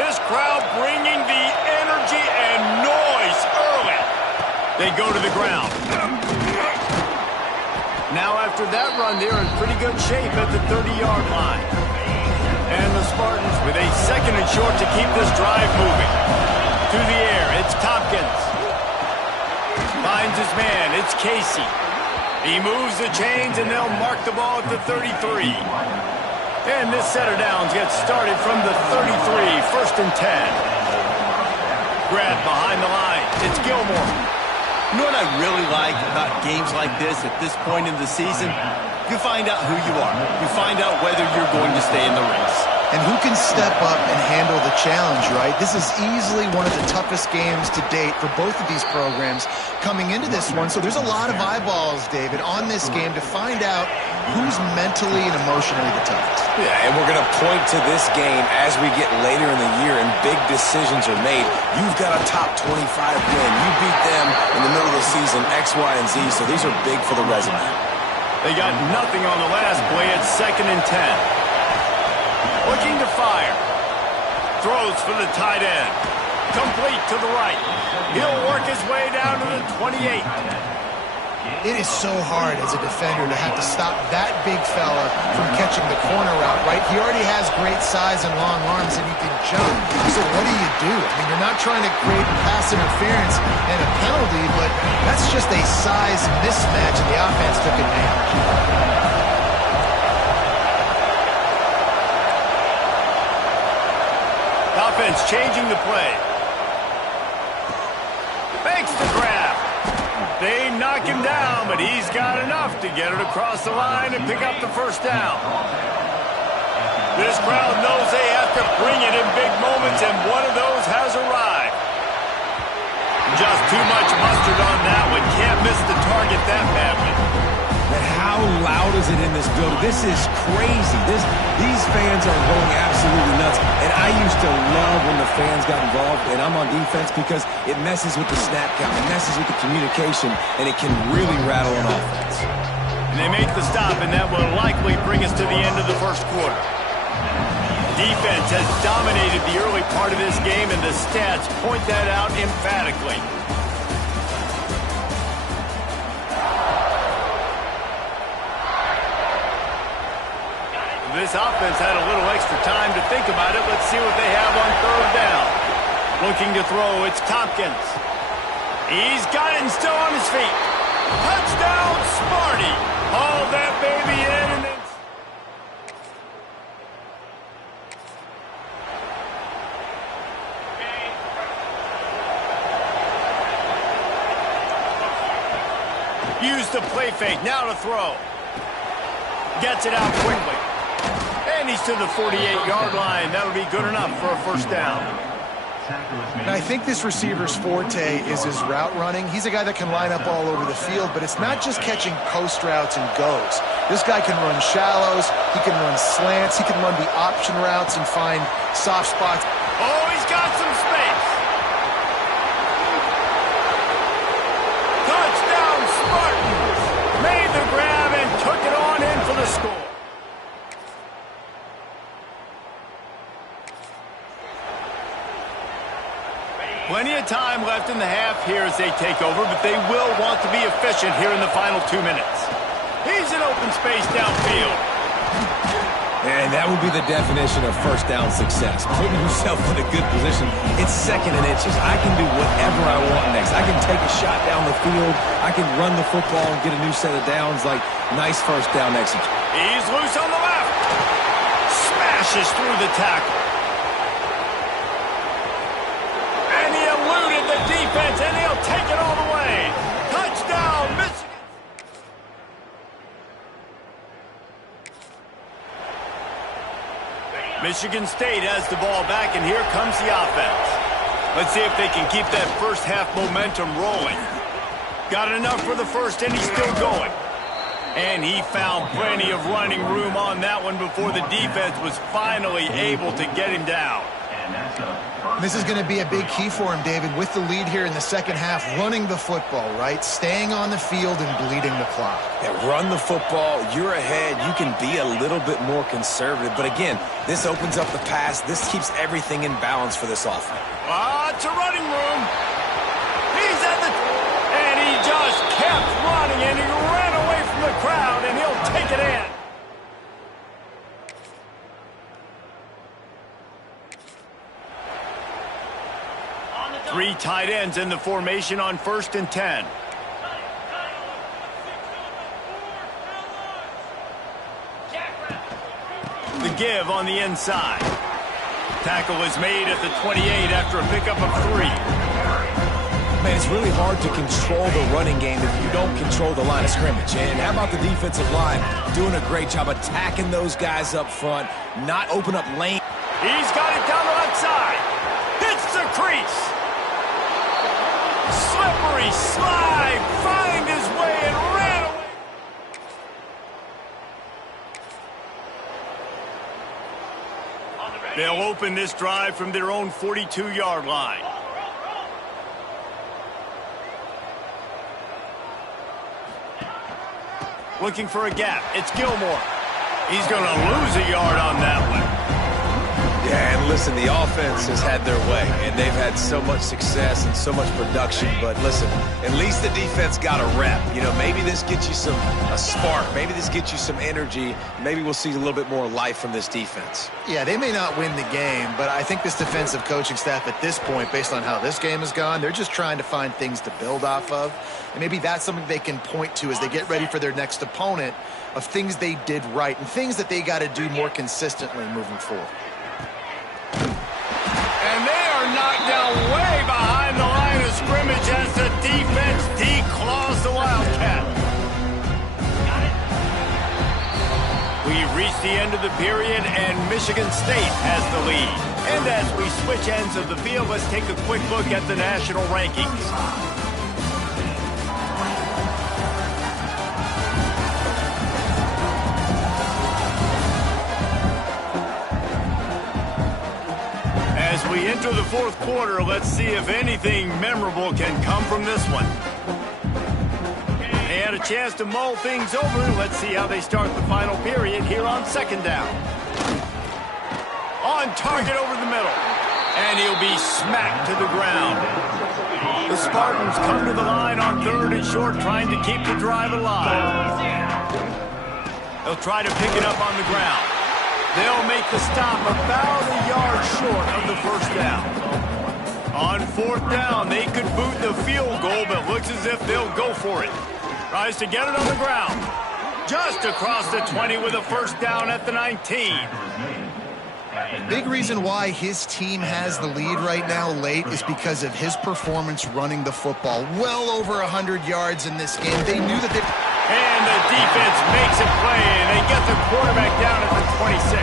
This crowd bringing the energy and noise early. They go to the ground. Now after that run, they're in pretty good shape at the 30-yard line. And the Spartans with a second and short to keep this drive moving. To the air, it's Tompkins. Finds his man, it's Casey. He moves the chains and they'll mark the ball at the 33. And this set of downs gets started from the 33, first and 10. Grab behind the line, it's Gilmore. You know what I really like about games like this at this point in the season? You find out who you are. You find out whether you're going to stay in the race. And who can step up and handle the challenge, right? This is easily one of the toughest games to date for both of these programs coming into this one. So there's a lot of eyeballs, David, on this game to find out who's mentally and emotionally the toughest. Yeah, and we're going to point to this game as we get later in the year and big decisions are made. You've got a top 25 win. You beat them in the middle of the season, X, Y, and Z, so these are big for the resume. They got nothing on the last play. It's second and 10. Looking to fire. Throws for the tight end. Complete to the right. He'll work his way down to the 28. It is so hard as a defender to have to stop that big fella from catching the corner route, right? He already has great size and long arms, and he can jump. So what do? I mean, you're not trying to create pass interference and a penalty, but that's just a size mismatch, and the offense took advantage. Offense changing the play. Makes the grab. They knock him down, but he's got enough to get it across the line and pick up the first down. This crowd knows they have to bring it in big moments, and one of those has arrived. Just too much mustard on that one. Can't miss the target that badly. And how loud is it in this building? This is crazy. These fans are going absolutely nuts. And I used to love when the fans got involved, and I'm on defense because it messes with the snap count, it messes with the communication, and it can really rattle an offense. And they make the stop, and that will likely bring us to the end of the first quarter. Defense has dominated the early part of this game, and the stats point that out emphatically. This offense had a little extra time to think about it. Let's see what they have on third down. Looking to throw, it's Tompkins. He's got it and still on his feet. Touchdown, Sparty. Haul that baby in and then... Use the play fake, now to throw. Gets it out quickly. And he's to the 48-yard line. That'll be good enough for a first down. And I think this receiver's forte is his route running. He's a guy that can line up all over the field, but it's not just catching post routes and goes. This guy can run shallows, he can run slants, he can run the option routes and find soft spots. Oh, he's got some space. Touchdown, Spartans. Made the grab and took it on in for the score. Plenty of time left in the half here as they take over, but they will want to be efficient here in the final 2 minutes. He's in open space downfield. And that would be the definition of first down success. Putting yourself in a good position. It's second and inches. I can do whatever I want next. I can take a shot down the field. I can run the football and get a new set of downs. Like, nice first down execution. He's loose on the left. Smashes through the tackle. The defense, and he'll take it all the way. Touchdown, Michigan. Michigan State has the ball back, and here comes the offense. Let's see if they can keep that first half momentum rolling. Got enough for the first, and he's still going. And he found plenty of running room on that one before the defense was finally able to get him down. This is going to be a big key for him, David, with the lead here in the second half, running the football, right? Staying on the field and bleeding the clock. Yeah, run the football. You're ahead. You can be a little bit more conservative. But again, this opens up the pass. This keeps everything in balance for this offense. Lots of running room. He's at the... And he just kept running, and he ran away from the crowd, and he'll take it in. Three tight ends in the formation on 1st and 10. The give on the inside. Tackle is made at the 28 after a pickup of 3. Man, it's really hard to control the running game if you don't control the line of scrimmage. And how about the defensive line doing a great job attacking those guys up front, not open up lane. He's got it down the left side. Hits the crease. Slippery slide, find his way and ran away. They'll open this drive from their own 42-yard line. Looking for a gap. It's Gilmore. He's going to lose a yard on that one. Yeah, and listen, the offense has had their way, and they've had so much success and so much production. But listen, at least the defense got a rep. You know, maybe this gets you a spark. Maybe this gets you some energy. Maybe we'll see a little bit more life from this defense. Yeah, they may not win the game, but I think this defensive coaching staff at this point, based on how this game has gone, they're just trying to find things to build off of. And maybe that's something they can point to as they get ready for their next opponent, of things they did right and things that they got to do more consistently moving forward. And they are knocked down way behind the line of scrimmage as the defense declaws the Wildcat. We've reached the end of the period, and Michigan State has the lead. And as we switch ends of the field, let's take a quick look at the national rankings. As we enter the fourth quarter, let's see if anything memorable can come from this one. They had a chance to mull things over. Let's see how they start the final period here on 2nd down. On target over the middle. And he'll be smacked to the ground. The Spartans come to the line on 3rd and short, trying to keep the drive alive. They'll try to pick it up on the ground. They'll make the stop about a yard short of the 1st down. On 4th down, they could boot the field goal, but looks as if they'll go for it. Tries to get it on the ground. Just across the 20 with a 1st down at the 19. Big reason why his team has the lead right now late is because of his performance running the football. Well over 100 yards in this game. They knew that they... And the defense makes a play, and they get the quarterback down at the 26.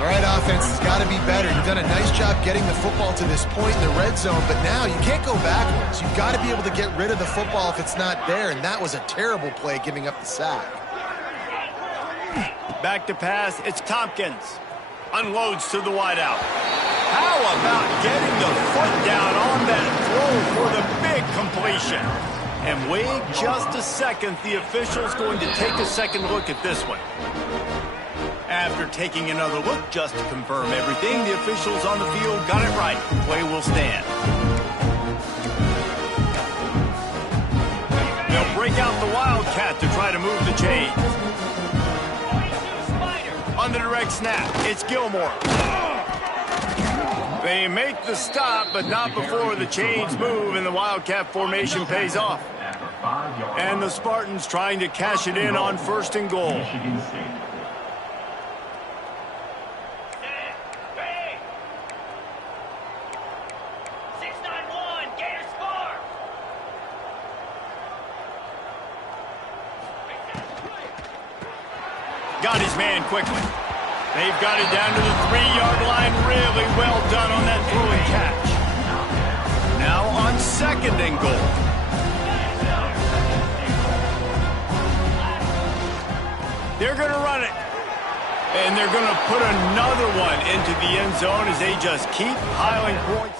All right, offense, it's got to be better. You've done a nice job getting the football to this point in the red zone, but now you can't go backwards. You've got to be able to get rid of the football if it's not there, and that was a terrible play, giving up the sack. Back to pass, it's Tompkins. Unloads to the wideout. How about getting the foot down on that throw for the big completion? And wait just a second, the official's going to take a second look at this one. After taking another look just to confirm everything, the officials on the field got it right. Play will stand. They'll break out the Wildcat to try to move the chains. On the direct snap, it's Gilmore. They make the stop, but not before the chains move and the Wildcat formation pays off. And the Spartans trying to cash it in on 1st and goal. Got his man quickly. They've got it down to the 3-yard line. Really well done on that throw and catch. Now on 2nd and goal. They're going to run it. And they're going to put another one into the end zone as they just keep piling points.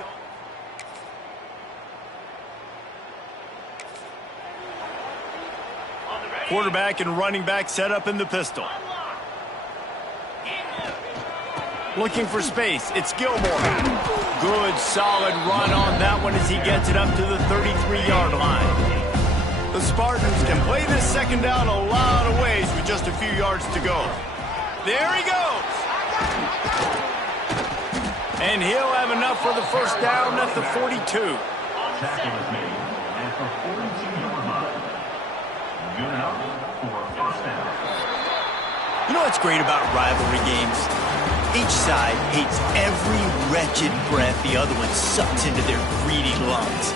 Quarterback and running back set up in the pistol. Looking for space. It's Gilmore. Good, solid run on that one as he gets it up to the 33-yard line. The Spartans can play this second down a lot of ways with just a few yards to go. There he goes. And he'll have enough for the first down at the 42. Tackle is made at the 42-yard line. Good enough for a first down. You know what's great about rivalry games? Each side hates every wretched breath the other one sucks into their greedy lungs.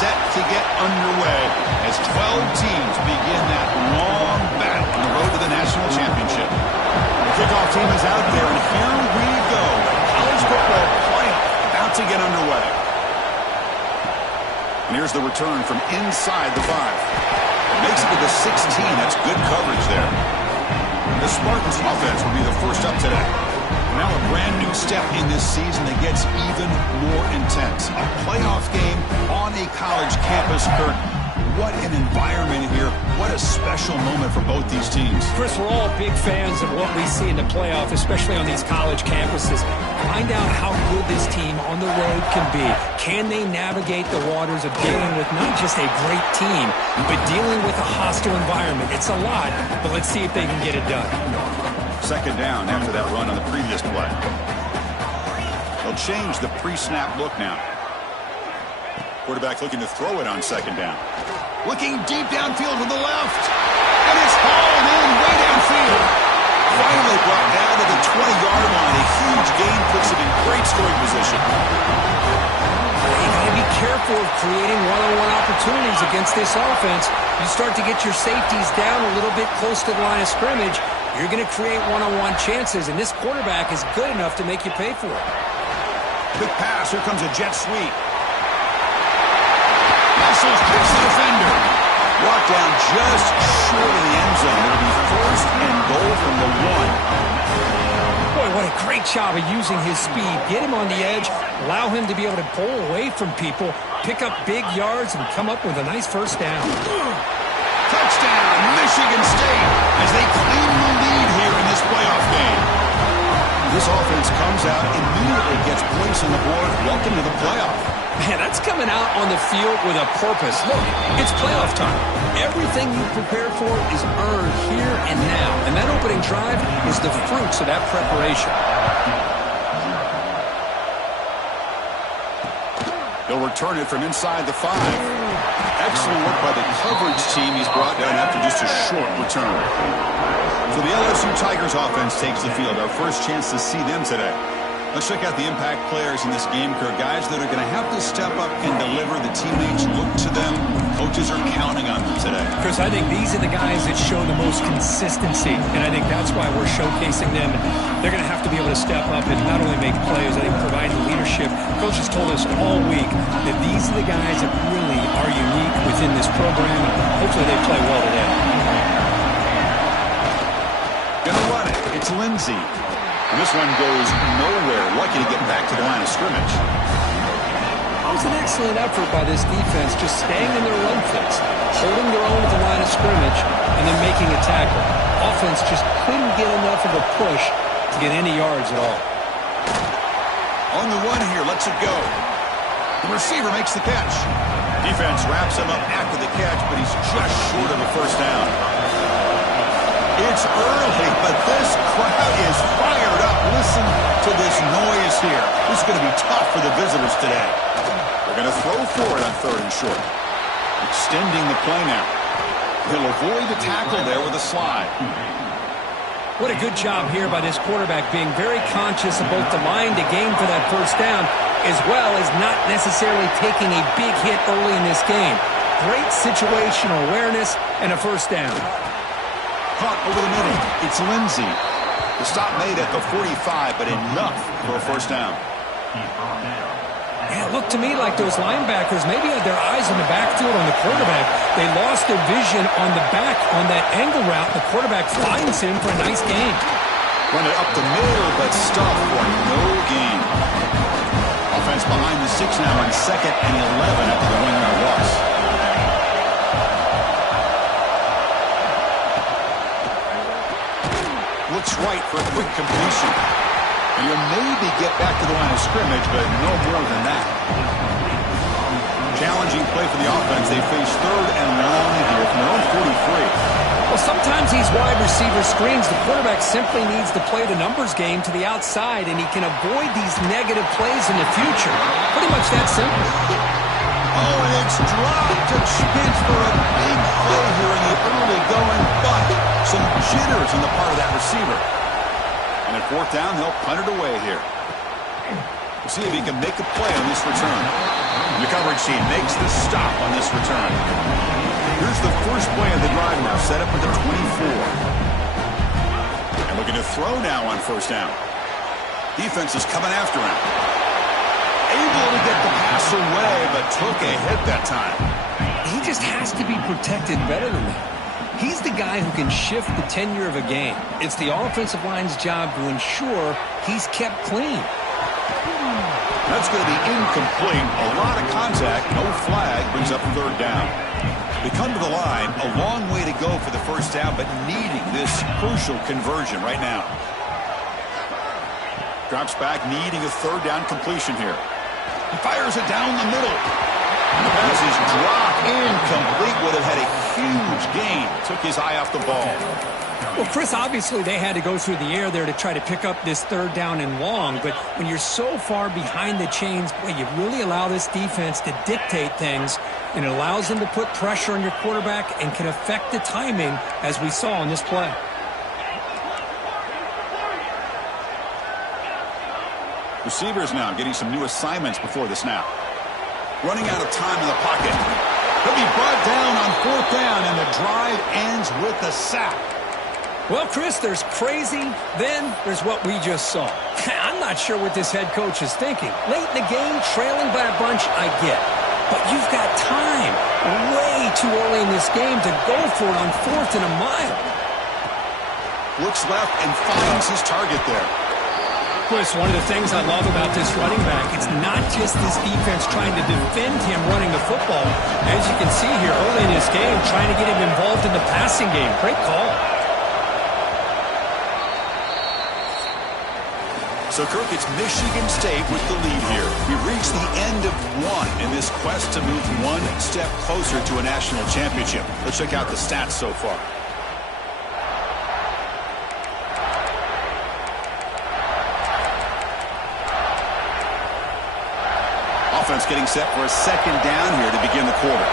set to get underway as 12 teams begin that long battle on the road to the national championship. The kickoff team is out there, and here we go. College football playoff about to get underway. And here's the return from inside the 5. Makes it to the 16. That's good coverage there. The Spartans offense will be the first up today. Now a brand new step in this season that gets even more intense. A playoff game on a college campus, Kirk. What an environment here. What a special moment for both these teams. Chris, we're all big fans of what we see in the playoff, especially on these college campuses. Find out how good this team on the road can be. Can they navigate the waters of dealing with not just a great team, but dealing with a hostile environment? It's a lot, but let's see if they can get it done. Second down after that run on the previous play. They'll change the pre-snap look now. Quarterback looking to throw it on second down. Looking deep downfield to the left. And it's hauled in way downfield. Finally brought down to the 20-yard line. A huge gain puts him in great scoring position. You got to be careful of creating one-on-one opportunities against this offense. You start to get your safeties down a little bit close to the line of scrimmage, you're going to create one-on-one chances, and this quarterback is good enough to make you pay for it. Quick pass. Here comes a jet sweep. Muscles picks the defender. Brought down just short of the end zone. It'll be first and goal from the 1. Boy, what a great job of using his speed. Get him on the edge, allow him to be able to pull away from people, pick up big yards, and come up with a nice first down. Touchdown, Michigan State, as they claim the lead here in this playoff game. This offense comes out, immediately gets points on the board. Welcome to the playoff. Man, that's coming out on the field with a purpose. Look, it's playoff time. Everything you prepared for is earned here and now. And that opening drive is the fruits of that preparation. They'll return it from inside the 5. Excellent work by the coverage team. He's brought down after just a short return. So the LSU Tigers offense takes the field. Our first chance to see them today. Let's check out the impact players in this game, Kirk. Guys that are going to have to step up and deliver. The teammates look to them. Coaches are counting on them today. Chris, I think these are the guys that show the most consistency, and I think that's why we're showcasing them. They're going to have to be able to step up and not only make plays, I think provide the leadership. Coaches told us all week that these are the guys that really are unique within this program, and hopefully they play well today. Gonna run it. It's Lindsey. And this one goes nowhere. Lucky to get back to the line of scrimmage. That was an excellent effort by this defense, just staying in their run fits, holding their own at the line of scrimmage, and then making a tackle. Offense just couldn't get enough of a push to get any yards at all. On the run here, lets it go. The receiver makes the catch. Defense wraps him up after the catch, but he's just short of a first down. It's early, but this crowd is fired up. Listen to this noise here. This is going to be tough for the visitors today. They're going to throw for it on 3rd and short. Extending the play now. He'll avoid the tackle there with a slide. What a good job here by this quarterback, being very conscious of both the line to gain for that first down, as well as not necessarily taking a big hit early in this game. Great situational awareness and a first down. Caught over the middle. It's Lindsey. The stop made at the 45, but enough for a first down. Yeah, it looked to me like those linebackers maybe had their eyes on the backfield on the quarterback. They lost their vision on the back on that angle route. The quarterback finds him for a nice gain. Run it up the middle, but stop for no gain. Offense behind the 6 now on 2nd and 11 after the 1-yard loss. Looks right for a quick completion. And he'll maybe get back to the line of scrimmage, but no more than that. Challenging play for the offense. They face 3rd and long here from their own 43. Well, sometimes these wide receiver screens, the quarterback simply needs to play the numbers game to the outside, and he can avoid these negative plays in the future. Pretty much that simple. Oh, and it's dropped. A chance for a big play here in the early going, but some jitters on the part of that receiver. And at 4th down, they'll punt it away here. We'll see if he can make a play on this return. The coverage team makes the stop on this return. Here's the first play of the drive now, set up for the 24. And looking to throw now on first down. Defense is coming after him. Able to get the pass away, but took a hit that time. He just has to be protected better than that. He's the guy who can shift the tenure of a game. It's the offensive line's job to ensure he's kept clean. That's going to be incomplete. A lot of contact, no flag, brings up third down. They come to the line, a long way to go for the first down, but needing this crucial conversion right now. Drops back, needing a third down completion here. He fires it down the middle. And the pass is dropped incomplete. Would have had a huge gain. Took his eye off the ball. Well, Chris, obviously they had to go through the air there to try to pick up this third down and long, but when you're so far behind the chains, boy, you really allow this defense to dictate things, and it allows them to put pressure on your quarterback and can affect the timing, as we saw on this play. Receivers now getting some new assignments before the snap. Running out of time in the pocket. He'll be brought down on fourth down, and the drive ends with a sack. Well, Chris, there's crazy, then there's what we just saw. I'm not sure what this head coach is thinking. Late in the game, trailing by a bunch, I get. But you've got time, way too early in this game, to go for it on fourth and a mile. Looks left and finds his target there. Chris, one of the things I love about this running back, it's not just this defense trying to defend him running the football. As you can see here early in this game, trying to get him involved in the passing game. Great call. So, Kirk, it's Michigan State with the lead here. We reached the end of one in this quest to move one step closer to a national championship. Let's check out the stats so far. Offense getting set for a second down here to begin the quarter.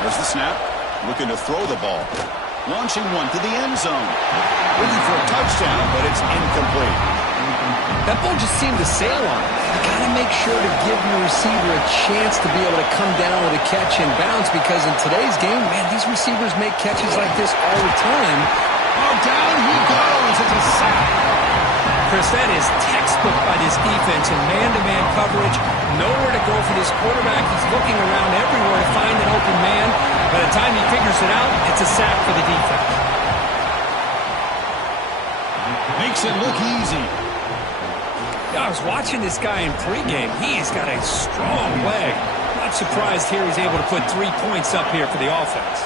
There's the snap. Looking to throw the ball. Launching one to the end zone. Looking for a touchdown, but it's incomplete. That ball just seemed to sail on him. You got to make sure to give your receiver a chance to be able to come down with a catch and bounce, because in today's game, man, these receivers make catches like this all the time. Oh, down he goes. It's a sack. Chris, that is textbook by this defense in man-to-man coverage. Nowhere to go for this quarterback. He's looking around everywhere to find an open man. By the time he figures it out, it's a sack for the defense. Makes it look easy. I was watching this guy in pregame. He's got a strong leg. Not surprised here he's able to put 3 points up here for the offense.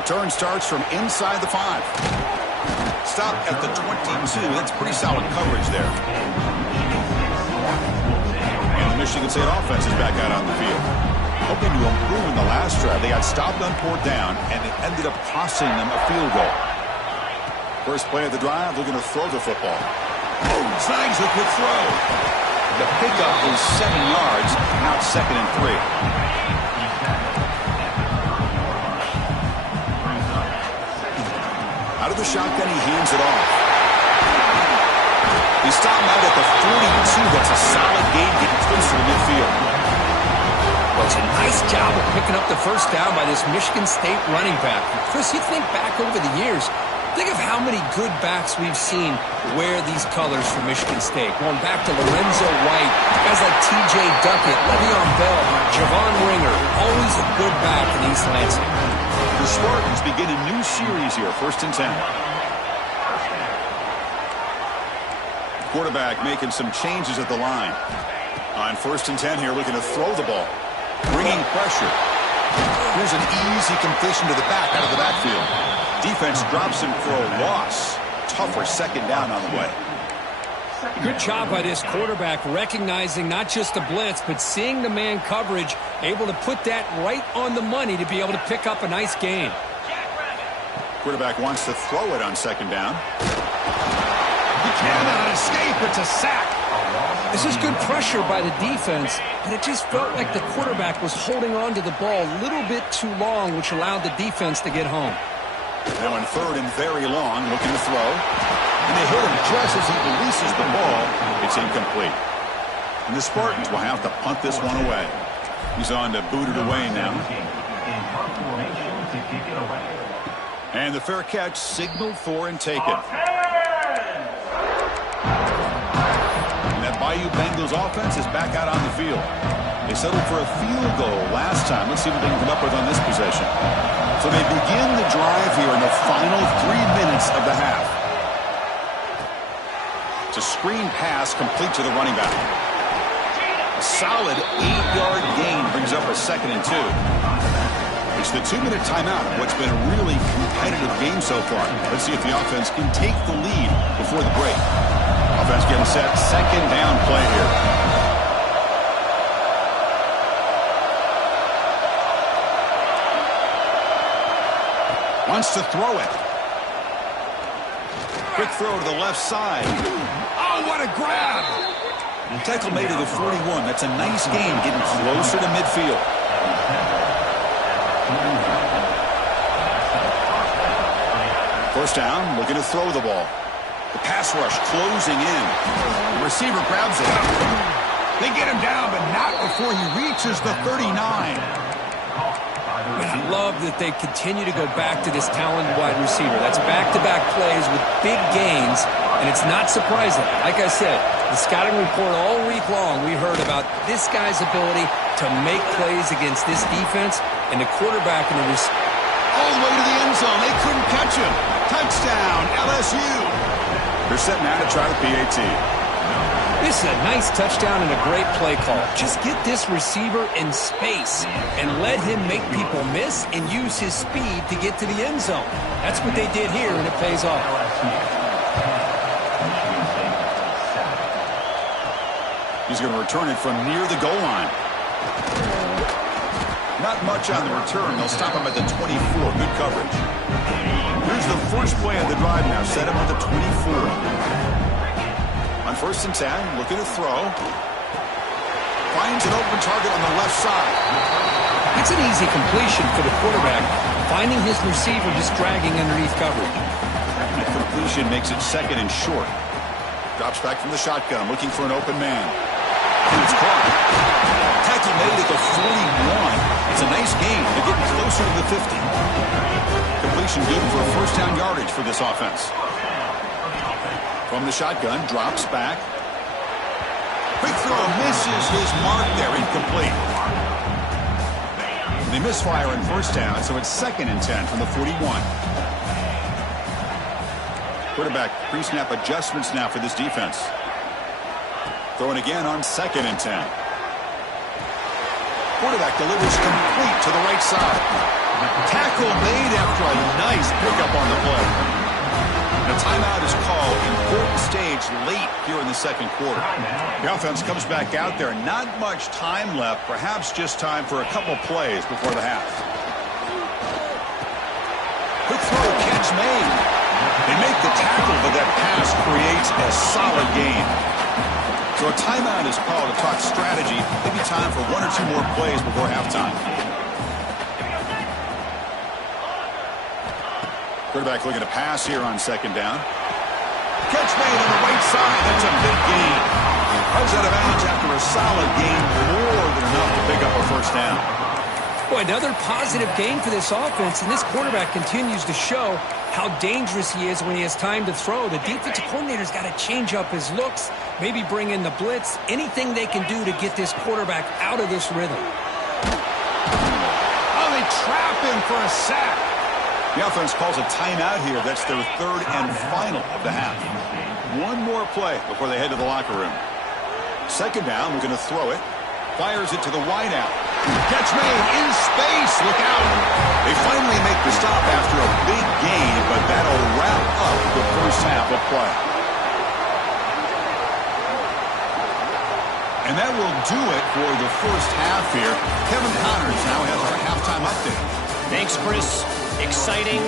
Return starts from inside the 5. Stop at the 22. That's pretty solid coverage there. And the Michigan State offense is back out on the field. Hoping to improve in the last drive. They got stopped on fourth down, and it ended up costing them a field goal. First play of the drive, looking to throw the football. Oh, snags a good throw. The pickup is 7 yards, now 2nd and 3. Out of the shotgun, he hands it off. He stopped out at the 42. That's a solid gain, getting close to the midfield. Well, it's a nice job of picking up the first down by this Michigan State running back. Chris, you think back over the years, think of how many good backs we've seen wear these colors for Michigan State. Going back to Lorenzo White, guys like T.J. Duckett, Le'Veon Bell, Javon Ringer, always a good back in East Lansing. The Spartans begin a new series here, 1st and 10. Quarterback making some changes at the line. On 1st and 10 here, looking to throw the ball. Bringing pressure. Here's an easy completion to the back out of the backfield. Defense drops him for a loss. Tougher second down on the way. Good job by this quarterback recognizing not just the blitz, but seeing the man coverage, able to put that right on the money to be able to pick up a nice gain. Quarterback wants to throw it on 2nd down. He cannot escape. It's a sack. This is good pressure by the defense, but it just felt like the quarterback was holding on to the ball a little bit too long, which allowed the defense to get home. Now in 3rd and very long, looking to throw. And they hit him just as he releases the ball. It's incomplete. And the Spartans will have to punt this one away. He's on to boot it away now. And the fair catch signaled for and taken. And that Bayou Bengals offense is back out on the field. They settled for a field goal last time. Let's see what they can come up with on this possession. So they begin the drive here in the final 3 minutes of the half. It's a screen pass complete to the running back. A solid 8-yard gain brings up a 2nd and 2. It's the 2-minute timeout of what's been a really competitive game so far. Let's see if the offense can take the lead before the break. Offense getting set. 2nd down play here. Wants to throw it. Quick throw to the left side. Oh, what a grab! Tackle made to the 41. That's a nice game, getting closer to midfield. First down, looking to throw the ball. The pass rush closing in. The receiver grabs it. They get him down, but not before he reaches the 39. I love that they continue to go back to this talented wide receiver. That's back-to-back plays with big gains, and it's not surprising. Like I said, the scouting report all week long, we heard about this guy's ability to make plays against this defense, and the quarterback and the receiver. All the way to the end zone. They couldn't catch him. Touchdown, LSU. They're setting out to try the PAT. This is a nice touchdown and a great play call. Just get this receiver in space and let him make people miss and use his speed to get to the end zone. That's what they did here, and it pays off. He's going to return it from near the goal line. Not much on the return. They'll stop him at the 24. Good coverage. Here's the first play of the drive now. Set him at the 24. On 1st and 10, looking to throw. Finds an open target on the left side. It's an easy completion for the quarterback, finding his receiver just dragging underneath coverage. That completion makes it 2nd and short. Drops back from the shotgun, looking for an open man. And it's caught. Tackle made at the 41. It's a nice gain. They're getting closer to the 50. Completion good for a 1st down yardage for this offense. From the shotgun, drops back. Quick throw, misses his mark there, incomplete. They misfire on 1st down, so it's 2nd and 10 from the 41. Quarterback pre-snap adjustments now for this defense. Throwing again on 2nd and 10. Quarterback delivers complete to the right side. Tackle made after a nice pickup on the play. The timeout is called. Important stage late here in the 2nd quarter. The offense comes back out there. Not much time left. Perhaps just time for a couple plays before the half. Quick throw, catch made. They make the tackle, but that pass creates a solid gain. So a timeout is called to talk strategy. Maybe time for 1 or 2 more plays before halftime. Quarterback looking to pass here on 2nd down. Catch made on the right side. That's a big gain. Runs out of bounds after a solid gain, more than enough to pick up a 1st down. Boy, another positive gain for this offense, and this quarterback continues to show how dangerous he is when he has time to throw. The defensive coordinator's got to change up his looks, maybe bring in the blitz, anything they can do to get this quarterback out of this rhythm. Oh, they trap him for a sack. The offense calls a timeout here. That's their 3rd and final of the half. 1 more play before they head to the locker room. 2nd down, we're going to throw it. Fires it to the wideout. Catch made in space. Look out. They finally make the stop after a big gain, but that'll wrap up the 1st half of play. And that will do it for the 1st half here. Kevin Connors now has our halftime update. Thanks, Chris. Exciting,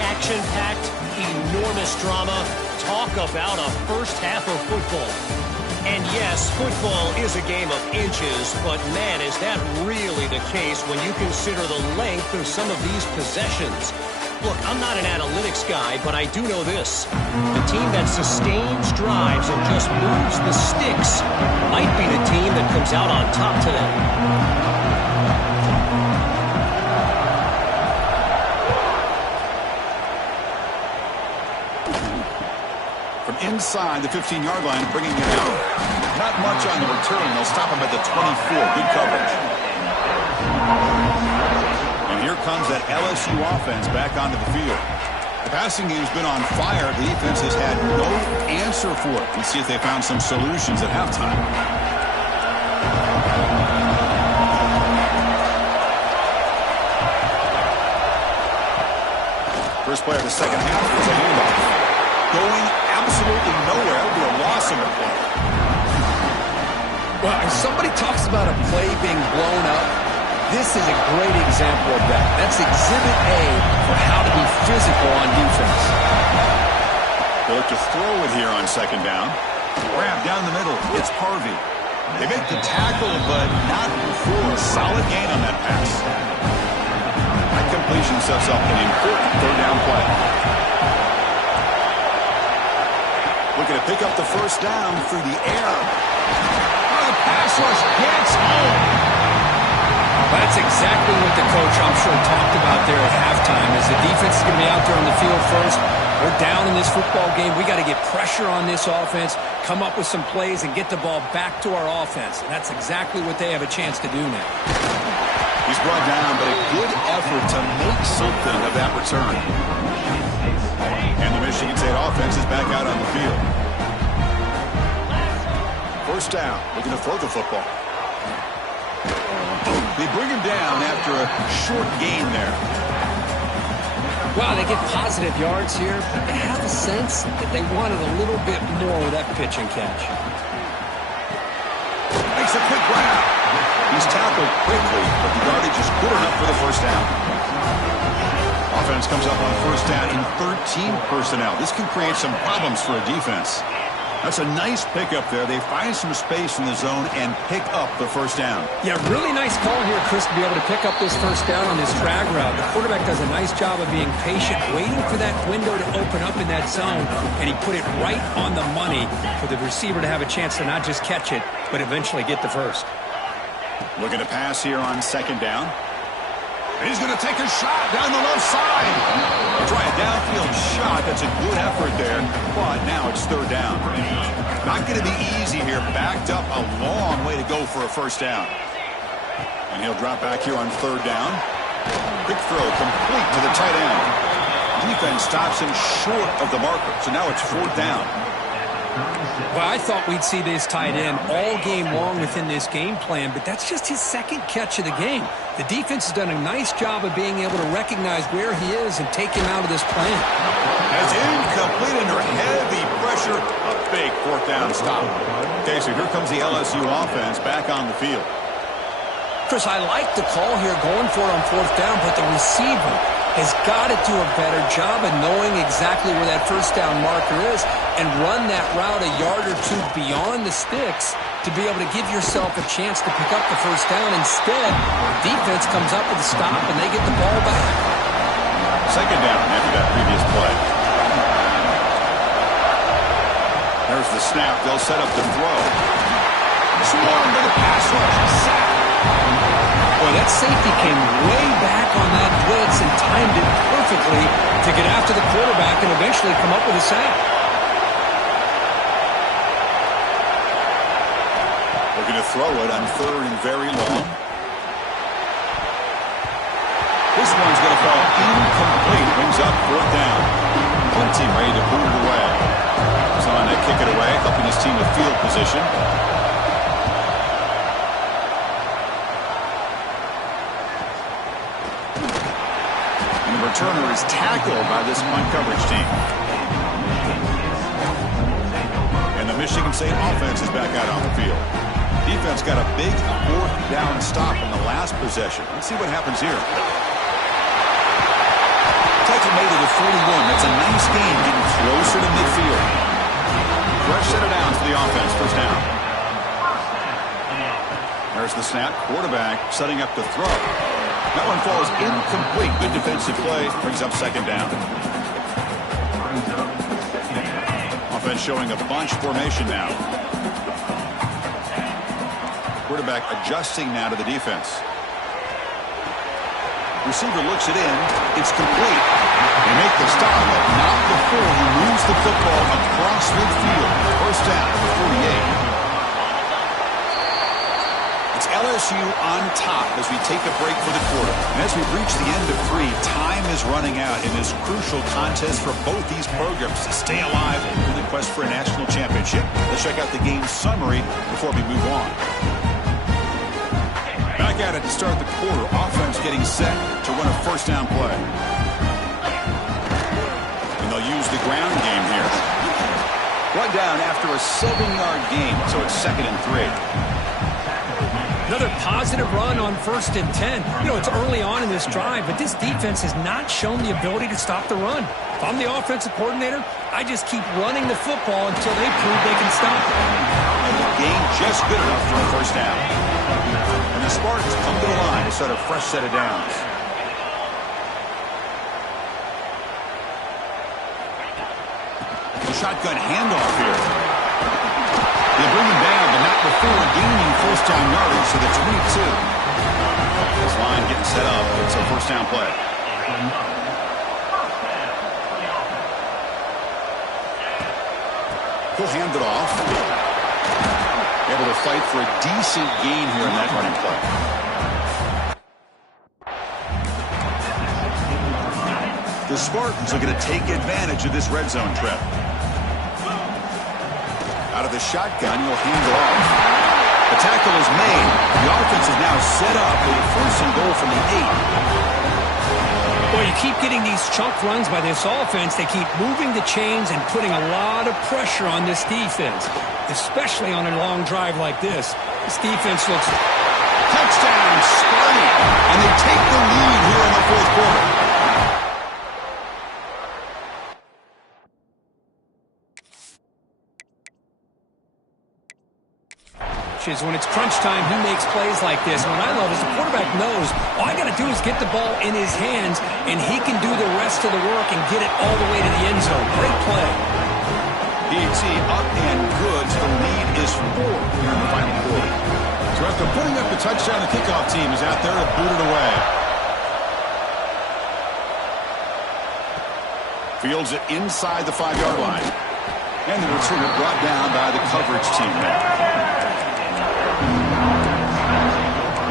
action-packed, enormous drama. Talk about a 1st half of football. And yes, football is a game of inches, but man, is that really the case when you consider the length of some of these possessions. Look, I'm not an analytics guy, but I do know this. The team that sustains drives and just moves the sticks might be the team that comes out on top today. From inside the 15-yard line, bringing it out. Not much on the return. They'll stop him at the 24. Good coverage. And here comes that LSU offense back onto the field. The passing game's been on fire. The defense has had no answer for it. Let's see if they found some solutions at halftime. First play of the second half is a handoff. Going absolutely nowhere. It'll be a loss in the play. Well, if somebody talks about a play being blown up, this is a great example of that. That's Exhibit A for how to be physical on defense. They look to throw it here on second down. Grab down the middle. It's Harvey. They make the tackle, but not before a solid gain on that pass. That completion sets up an important third down play. Looking to pick up the first down through the air. Oh, the pass rush gets home. That's exactly what the coach, I'm sure, talked about there at halftime, is the defense is going to be out there on the field first. We're down in this football game. We got to get pressure on this offense, come up with some plays, and get the ball back to our offense. And that's exactly what they have a chance to do now. He's brought down, but a good effort to make something of that return. And the Michigan State offense is back out on the field. First down, looking to throw the football. They bring him down after a short gain there. Wow, they get positive yards here, but they have a sense that they wanted a little bit more with that pitch and catch. Makes a quick grab. He's tackled quickly, but the yardage is good enough for the first down. Offense comes up on first down in 13 personnel. This can create some problems for a defense. That's a nice pickup there. They find some space in the zone and pick up the first down. Yeah, really nice call here, Chris, to be able to pick up this first down on this drag route. The quarterback does a nice job of being patient, waiting for that window to open up in that zone, and he put it right on the money for the receiver to have a chance to not just catch it, but eventually get the first. Looking to pass here on second down. He's going to take a shot down the left side. Try a downfield shot. That's a good effort there, but now it's third down. Not going to be easy here. Backed up a long way to go for a first down. And he'll drop back here on third down. Quick throw complete to the tight end. Defense stops him short of the marker, so now it's fourth down. Well, I thought we'd see this tight end all game long within this game plan, but that's just his second catch of the game. The defense has done a nice job of being able to recognize where he is and take him out of this plan. That's incomplete under heavy pressure. A big fourth down stop. Okay, so here comes the LSU offense back on the field. Chris, I like the call here going for it on fourth down, but the receiver has got to do a better job of knowing exactly where that first down marker is and run that route a yard or two beyond the sticks to be able to give yourself a chance to pick up the first down. Instead, the defense comes up with a stop and they get the ball back. Second down after that previous play. There's the snap. They'll set up the throw. Swarm to the pass rush. Sack. Boy, that safety came way back on that blitz and timed it perfectly to get after the quarterback and eventually come up with a sack. Looking to throw it on third and very long. This one's going to fall incomplete. Brings up fourth down. One team ready to boot it away. So on to kick it away, helping his team with field position. Returner is tackled by this punt coverage team. And the Michigan State offense is back out on the field. Defense got a big fourth down stop in the last possession. Let's see what happens here. Tackle made it at 41. That's a nice gain, getting closer to midfield. Fresh set of downs for the offense. First down. There's the snap. Quarterback setting up to throw. That one falls incomplete. Good defensive play. Brings up second down. Offense showing a bunch formation now. Quarterback adjusting now to the defense. Receiver looks it in. It's complete. They make the stop, but not before he moves the football across midfield. First down at the 48. It's LSU on top as we take a break for the quarter. And as we reach the end of 3, time is running out in this crucial contest for both these programs to stay alive in the quest for a national championship. Let's check out the game summary before we move on. Back at it to start the quarter. Offense getting set to run a first down play. And they'll use the ground game here. One down after a 7-yard gain, so it's 2nd and 3. Another positive run on 1st and 10. You know, it's early on in this drive, but this defense has not shown the ability to stop the run. If I'm the offensive coordinator, I just keep running the football until they prove they can stop it. And the gain just good enough for a first down. And the Spartans come to the line to start a fresh set of downs. The shotgun handoff here. They bring him down, but not before gaining first down yardage to the 22. This line getting set up. It's a first down play. He'll hand it off. Able to fight for a decent gain here in that running play. The Spartans are going to take advantage of this red zone trip. Out of the shotgun, he'll hand it off. The tackle is made. The offense is now set up with a 1st and goal from the 8. Well, you keep getting these chunk runs by this offense. They keep moving the chains and putting a lot of pressure on this defense, especially on a long drive like this. This defense looks... Touchdown, Sparty! And they take the lead here in the 4th quarter. When it's crunch time, he makes plays like this. What I love is the quarterback knows all I got to do is get the ball in his hands, and he can do the rest of the work and get it all the way to the end zone. Great play. DT up and good. The lead is 4 here in the final quarter. So after putting up the touchdown, the kickoff team is out there to boot it away. Fields it inside the 5-yard line. And the returner brought down by the coverage team there.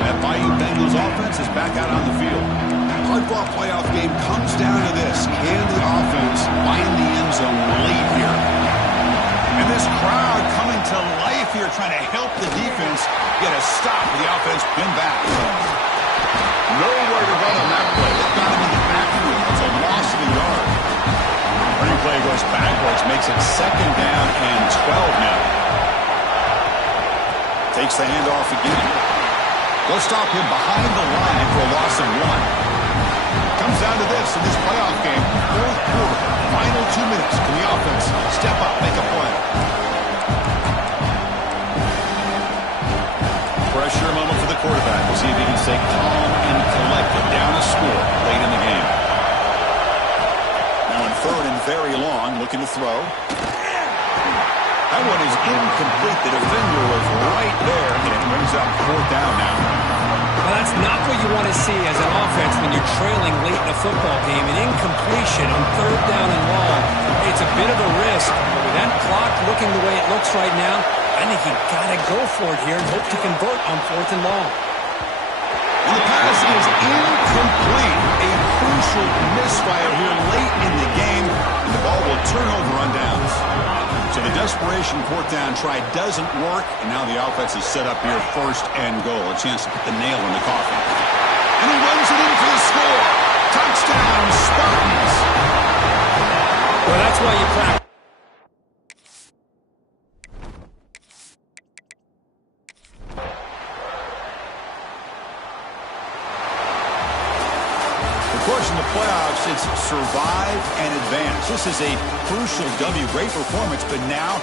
That Bayou Bengals offense is back out on the field. Hard-fought playoff game comes down to this. Can the offense find the end zone late here? And this crowd coming to life here trying to help the defense get a stop with the offense pinned back. Nowhere to run on that play. It's got to be the backfield. It's a loss of a yard. Running play goes backwards, makes it 2nd down and 12 now. Takes the handoff again. They'll stop him behind the line for a loss of 1. Comes down to this in this playoff game. 4th quarter, final 2 minutes. Can the offense step up, make a play? Pressure moment for the quarterback. We'll see if he can stay calm and collected. Down a score late in the game. Now in 3rd and very long, looking to throw. That one is incomplete. The defender was right there, and it brings up 4th down now. Well, that's not what you want to see as an offense when you're trailing late in a football game. An incompletion on 3rd down and long. It's a bit of a risk. But with that clock looking the way it looks right now, I think you got to go for it here and hope to convert on 4th and long. And the pass is incomplete. A crucial misfire here late in the game, and the ball will turn over on downs. So the desperation 4th down try doesn't work, and now the offense is set up here 1st and goal. A chance to put the nail in the coffin. And he runs it in for the score. Touchdown, Spartans. Well, that's why you practice. Of course, in the playoffs, it's survive and advance. This is a crucial W. Great performance, but now